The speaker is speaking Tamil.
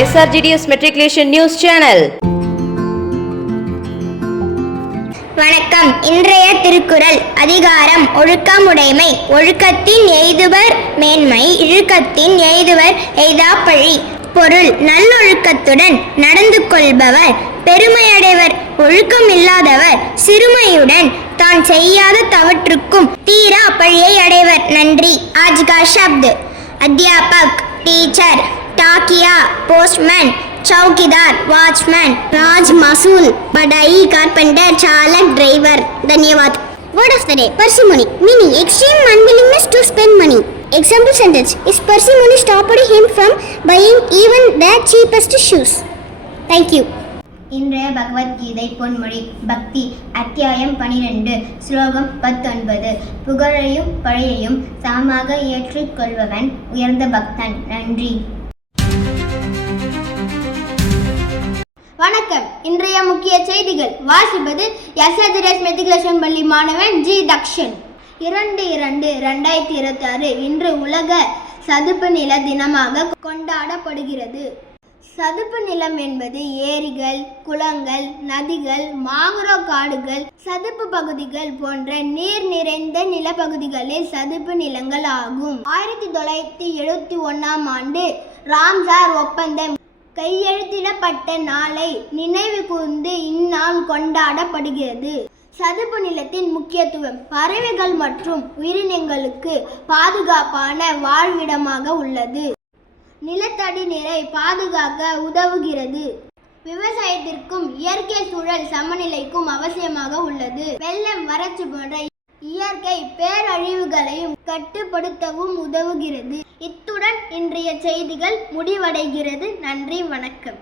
SRGDS Matriculation News Channel. வணக்கம். இன்றைய திருக்குறள் அதிகாரம் ஒழுக்கமுடைமை. ஒழுக்கத்தின் எய்துவர் மேன்மை, இழுக்கத்தின் எய்துவர் எய்தாப்பழி. பொருள்: நல்லொழுக்கத்துடன் நடந்து கொள்பவர் பெருமையடைவர். ஒழுக்கம் இல்லாதவர் சிறுமையுடன் தான் செய்யாத தவற்றுக்கும் தீரா பழியை அடைவர். நன்றி. ஆஜ் கா शब्द: अध्यापक, टीचर, टाकिया, पोस्टमैन, चौकीदार, वॉचमैन, राज मसूल, बढ़ई, कारपेंटर, चालक, ड्राइवर. धन्यवाद. Word of the day: parsimony, meaning extreme unwillingness to spend money. Example sentence: His parsimony stopped him from buying even the cheapest shoes. Thank you. இன்றைய பகவத்கீதை பொன்மொழி. பக்தி அத்தியாயம் 12 ஸ்லோகம் 19. புகழையும் பழையையும் சமமாக ஏற்றுக்கொள்பவன் உயர்ந்த பக்தன். நன்றி. வணக்கம். இன்றைய முக்கிய செய்திகள் வாசிப்பது எஸ்ஆர்ஜிடிஎஸ் மெட்ரிகுலேஷன் பள்ளி மாணவன் ஜி தக்ஷன். 2/2/2026 இன்று உலக சதுப்பு நில தினமாக கொண்டாடப்படுகிறது. சதுப்பு நிலம் என்பது ஏரிகள், குளங்கள், நதிகள், மாங்குரோவ் காடுகள், சதுப்பு பகுதிகள் போன்ற நீர் நிறைந்த நிலப்பகுதிகளில் சதுப்பு நிலங்கள் ஆகும். 1971ஆம் ஆண்டு ராம்சார் ஒப்பந்தம் கையெழுத்திடப்பட்ட நாளை நினைவு கூர்ந்து இந்நாள் கொண்டாடப்படுகிறது. சதுப்பு நிலத்தின் முக்கியத்துவம்: பறவைகள் மற்றும் உயிரினங்களுக்கு பாதுகாப்பான வாழ்விடமாக உள்ளது. நிலத்தடி நீரை பாதுகாக்க உதவுகிறது. விவசாயத்திற்கும் இயற்கை சூழல் சமநிலைக்கும் அவசியமாக உள்ளது. வெள்ளம், வறட்சி போன்ற இயற்கை பேரழிவுகளையும் கட்டுப்படுத்தவும் உதவுகிறது. இத்துடன் இன்றைய செய்திகள் முடிவடைகிறது. நன்றி, வணக்கம்.